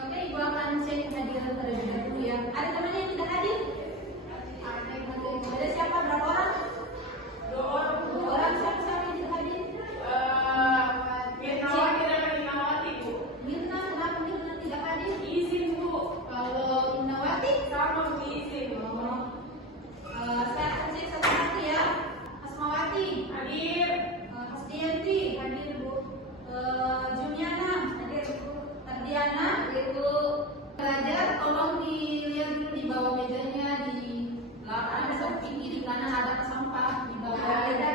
Oke, Ibu akan cek kehadiran terlebih dahulu ya. Ada teman yang tidak hadir? Ada yang hadir. Ada siapa? Berapa orang? 2 orang. 2 orang. Siapa yang tidak hadir? Mirnawati dan Mirnawati, Bu. Mirna, kenapa Mirna tidak hadir? Izin, Bu. Kalau Mirnawati? Sama Bu, izin. Saya akan cek satu-satu ya. Asmawati Hadir. Hasdianti hadir Bu. Juliana hadir Bu. Tardiana itu pelajar, tolong dilihat dulu di bawah mejanya, di ada samping kiri kanan ada sampah di bawah. Ada.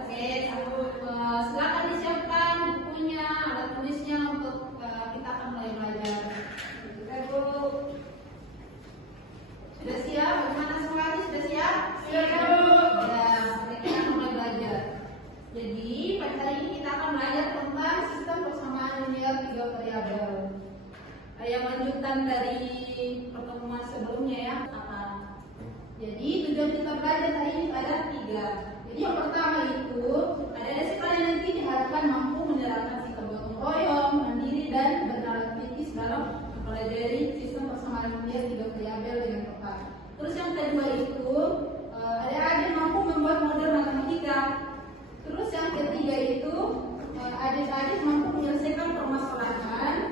Oke, silakan disiapkan bukunya, alat tulisnya untuk kita akan mulai belajar. Oke Bu. Sudah siap? Bagaimana semuanya? Sudah siap? Siap, Bu. Ya, mereka akan mulai belajar. Jadi, pada hari ini kita akan belajar tentang sistem persamaan linear 3 variabel. Yang lanjutan dari pertemuan sebelumnya ya. Jadi, tujuan kita belajar hari ini ada 3. Jadi, yang pertama itu, adik-adik sekalian nanti diharapkan mampu menerapkan sikap gotong royong, mandiri, dan bernalar kritis dalam mempelajari sistem persamaan linear 3 variabel dengan tepat. Terus yang kedua itu, adik-adik mampu membuat model matematika. Terus yang ketiga itu, adik-adik mampu menyelesaikan permasalahan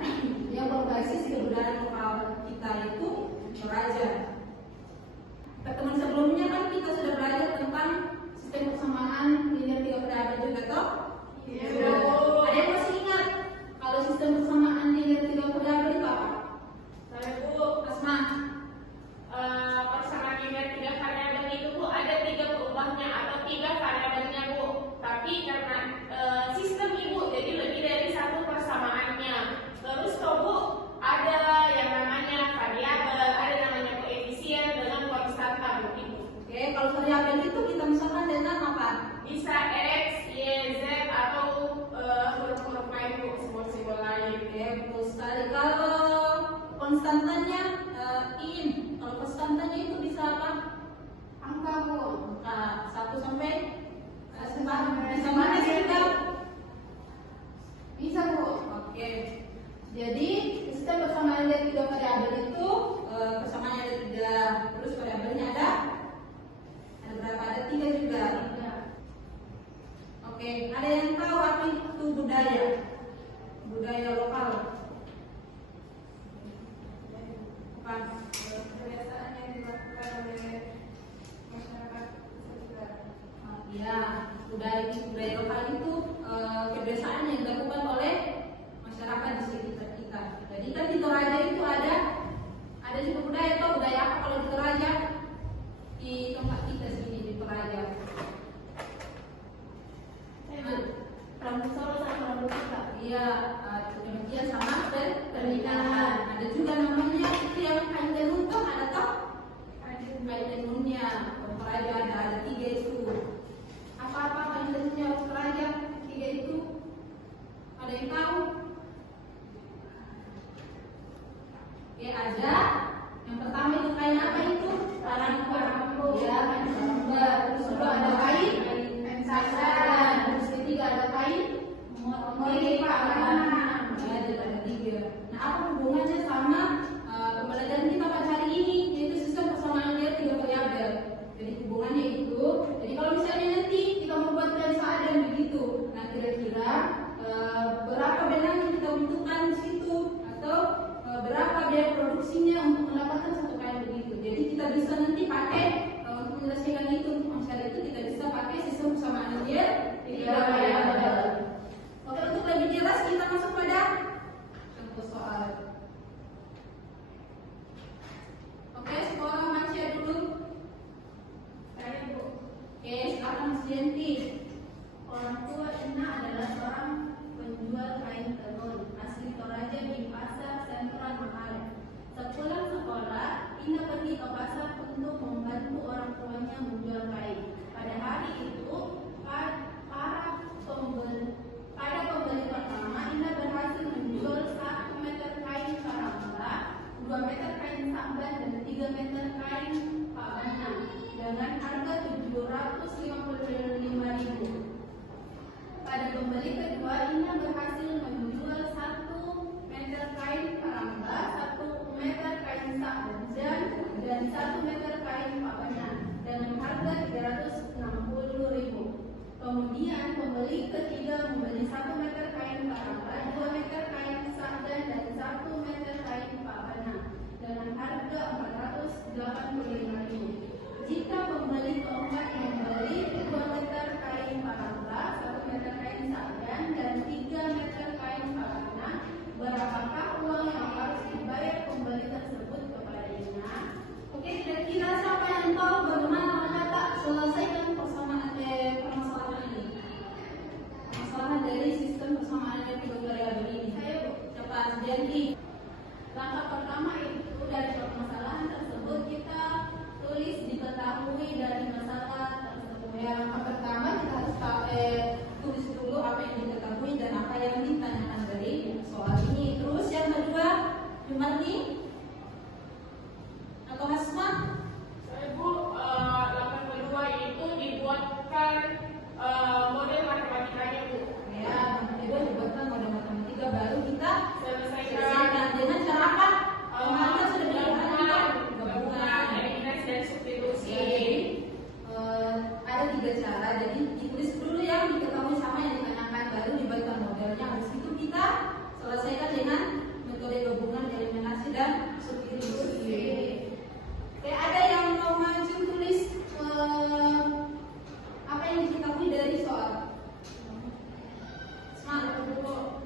yang berbasis kebudayaan lokal kita itu Toraja. Pertemuan sebelumnya kan kita sudah belajar tentang sistem persamaan linear 3 variabel juga toh? Iya. Ada yang masih ingat kalau sistem persamaan linear 3 variabel itu apa? Saya, Bu. Asma. Persamaan linear 3 variabel itu, Bu, ada 3 perubahannya atau 3 variabelnya, Bu. Tapi karena sistem Ibu jadi lebih dari 1 persamaannya. Terus toh, Bu, ada yang namanya variabel, ada namanya koefisien dengan konstanta, Bu, Ibu. Oke, kalau variabel itu kita misalkan dengan apa? Bisa X, Y, Z atau huruf-huruf lain, Bu, simbol-simbol lain. Oke, betul sekali. Kalau konstantannya in, kalau konstantannya itu bisa apa? Angka Bu. Angka 1 sampai bisa mana juga? Bisa Bu. Oke. Jadi sistem persamaan linear 3 variabel itu persamaannya ada 3, terus variabelnya ada berapa? Ada 3 juga. Oke, ada yang tahu apa itu budaya? Budaya lokal. Bukan kebiasaan yang dilakukan oleh masyarakat sekitar. Ya, budaya lokal itu kebiasaan yang dilakukan oleh masyarakat di sekitar kita. Jadi kan di Toraja itu ada juga budaya. Atau budaya apa kalau di Toraja? Di tempat kita sini di Toraja. Rambut Solo sama rambut kita. Iya, kemudian sama pernikahan. Ada juga namanya itu yang kain tenun toh, ada toh? Kain tenunnya. Toraja ada 3 itu. Apa-apa kain tenunnya Toraja 3 itu? Ada yang tahu? Oke, ada. Yang pertama itu kain apa itu? Parambu. Ya, kain parambu. Terus juga ada kain sasan. Terus ketiga ada kain melipat. Ya, ada 3. Nah, apa hubungannya sama pembelajaran kita pada hari ini, yaitu sistem persamaan linear 3 variabel. Jadi hubungannya itu, jadi kalau misalnya nanti kita membuat dan begitu, nah kira-kira berapa benang yang kita butuhkan di situ, atau berapa biaya produksinya untuk mendapatkan satu kain begitu. Jadi kita bisa nanti pakai untuk menyelesaikan itu, misalnya itu kita bisa pakai sistem persamaan linear 3 variabel. Oke, untuk lebih jelas kita masuk pada contoh soal. Oke, semua orang baca dulu. Saya, Bu. Oke, silakan Mas Yenti. Orang tua Ina adalah seorang penjual kain tenun asli Toraja di Pasar Sentral Mahal. Sepulang sekolah, Ina pergi ke pasar untuk membantu orang tuanya menjual kain. Pada hari itu, pada pembeli pertama, Ina berhasil menjual 1 meter kain karambula, 2 meter kain samban, dan 3 meter kain pabana dengan harga 755.000. Pada pembeli kedua, Ina berhasil pembeli ketiga membeli 1 meter kain parangkat, 2 meter kain sarden, dan 1 meter kain pahana dengan harga 485.000. Jika pembeli keempat membeli 2 meter kain parangkat, 1 meter kain sarden, dan 3 meter kain pahana, berapakah uang yang harus dibayar pembeli tersebut kepadanya? Oke, kira-kira siapa yang tahu bagaimana mereka selesaikan permasalahan ini? Permasalahan dari sistem persamaan tiga variabel ini. Ayo, Bu. Cepat, jadi Langkah pertama itu dari permasalahan tersebut kita tulis diketahui dari masalah tersebut. ya, langkah pertama kita harus tulis dulu apa yang diketahui dan apa yang ditanyakan dari soal ini. Terus yang kedua, Jumarni atau Hasma? Ibu, langkah kedua itu dibuatkan model matematikanya, Bu. Ya, yang kedua dibuatkan model matematika baru kita Selesaikan selesaikan dengan cara apa? Kemarin sudah dilihat gabungan, eliminasi, dan substitusi. Ya, jadi ada 3 cara. Jadi ditulis dulu yang diketahui sama yang ditanyakan, baru dibuatkan modelnya. Habis itu kita selesaikan dengan metode gabungan, eliminasi, dan substitusi. Oke, ada yang mau maju tulis apa yang diketahui dari soal? Semangat dulu.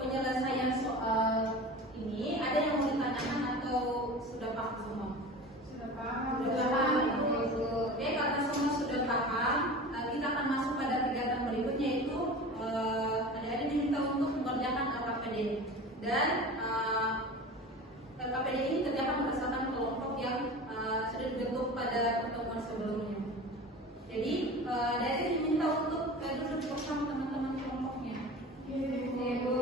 Penyelesaian soal ini ada yang mau ditanyakan atau sudah paham semua? Sudah paham. Sudah paham. Oke, karena semua sudah paham, kita akan masuk pada kegiatan berikutnya, yaitu adik-adik diminta untuk mengerjakan LKPD. Dan LKPD ini kerjakan berdasarkan kelompok yang sudah dibentuk pada pertemuan sebelumnya. Jadi adik-adik diminta untuk duduk bersama teman-teman kelompoknya. Ibu.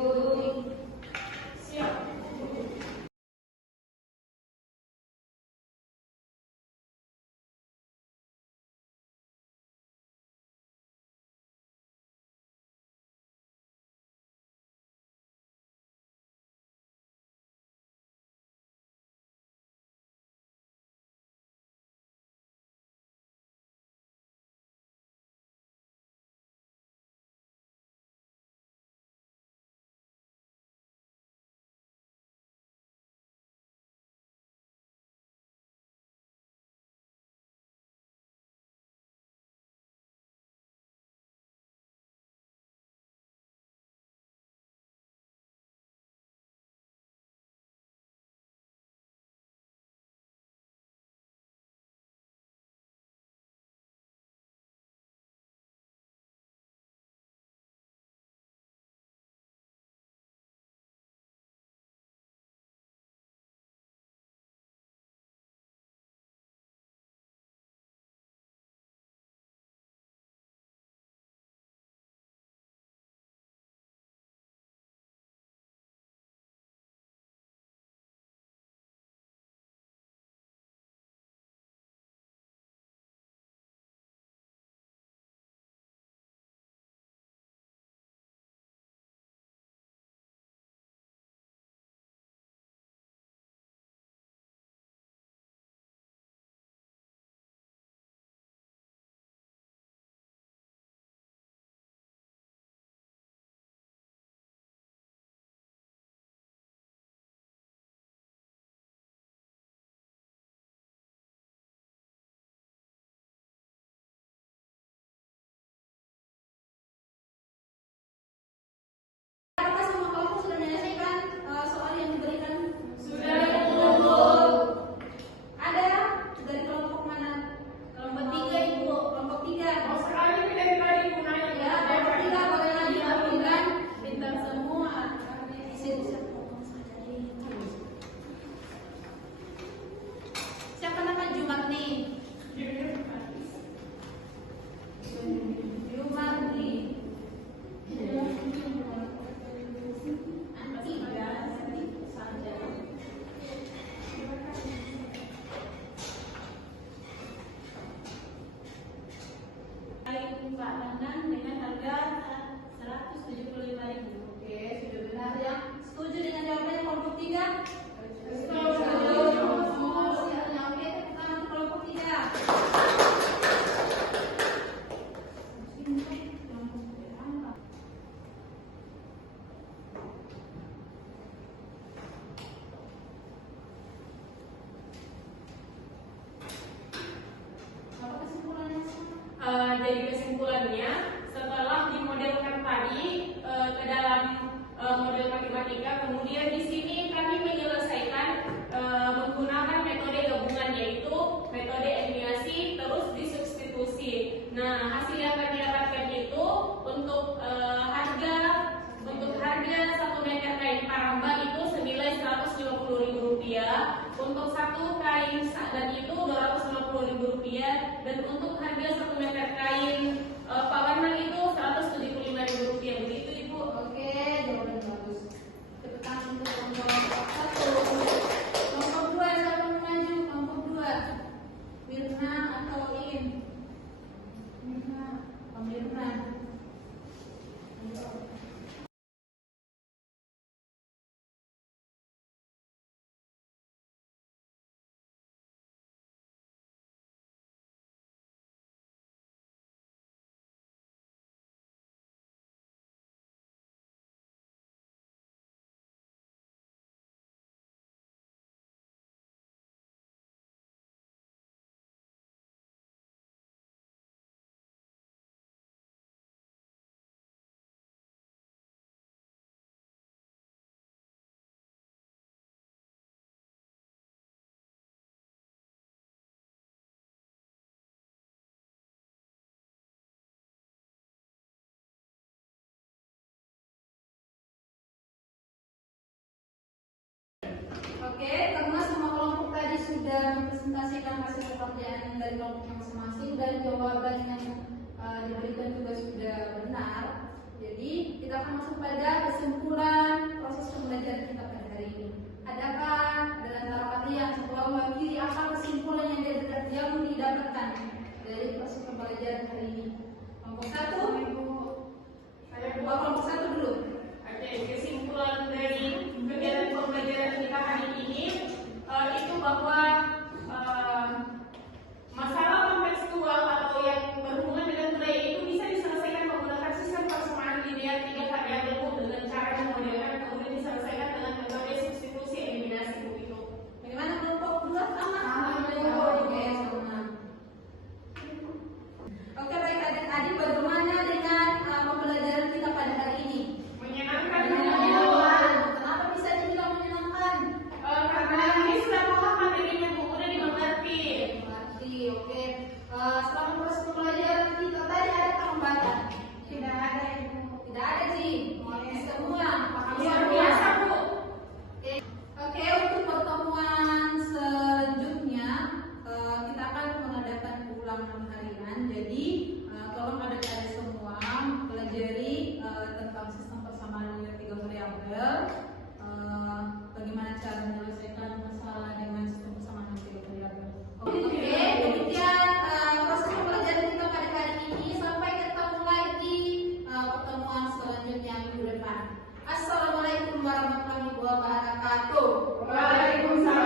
3? Setuju. Sialnya. Oke, tepuk tangan untuk kelompok 3. Apa kesimpulannya? Jadi kesimpulannya, setelah dimodelkan tadi ke dalam model matematika, kemudian di sini kami menyelesaikan menggunakan metode gabungan, yaitu metode eliminasi terus disubstitusi. Nah, hasil yang kami dapatkan itu untuk harga 1 meter kain paramba itu senilai Rp150.000, untuk 1 kain sadan itu Rp250.000, dan untuk harga 1 meter kain pawarman itu Rp175.000. Begitu Ibu. Oke, jawaban bagus. Tepuk tangan untuk kelompok 1. Kelompok 2, siapa yang maju? Kelompok 2. Mirna atau Im? Mirna. Oh, Mirna. Oke, karena semua kelompok tadi sudah mempresentasikan hasil pekerjaan dari kelompok masing-masing dan jawaban yang diberikan juga sudah benar. Jadi kita akan masuk pada kesimpulan proses pembelajaran kita pada hari ini. Adakah dari antara kalian sekolah mewakili apa kesimpulan yang didapatkan dari proses pembelajaran hari ini? Kelompok 1, Ibu. Kelompok 1 dulu. Oke, kesimpulan dari kegiatan pembelajaran kita hari ini itu bahwa masalah kontekstual atau yang berhubungan dengan budaya itu bisa diselesaikan menggunakan sistem persamaan linear 3 variabel dengan cara memodelkan, kemudian diselesaikan dengan metode substitusi eliminasi begitu. Bagaimana kelompok 2 sama? Oke, sama. Oke, baik adik-adik, bagaimana dengan pembelajaran kita pada hari ini? Menyenangkan. Kenapa bisa dibilang menyenangkan? Karena ini sudah paham materinya Bu, udah dimengerti. Mengerti, oke. Selama proses pembelajaran kita tadi ada tambahkan? Tidak ada, Ibu. Tidak ada, Ji. Semua paham Luar biasa Bu. Oke, untuk pertemuan selanjutnya kita akan mengadakan ulangan harian. Jadi tolong adik-adik semua pelajari tentang sistem persamaan linear 3 variabel. Bagaimana cara menyelesaikan masalah dengan sistem persamaan linear 3 variabel. Oke, demikian proses pembelajaran kita pada hari ini. Sampai ketemu lagi pertemuan selanjutnya minggu depan. Assalamualaikum warahmatullahi wabarakatuh. Waalaikumsalam.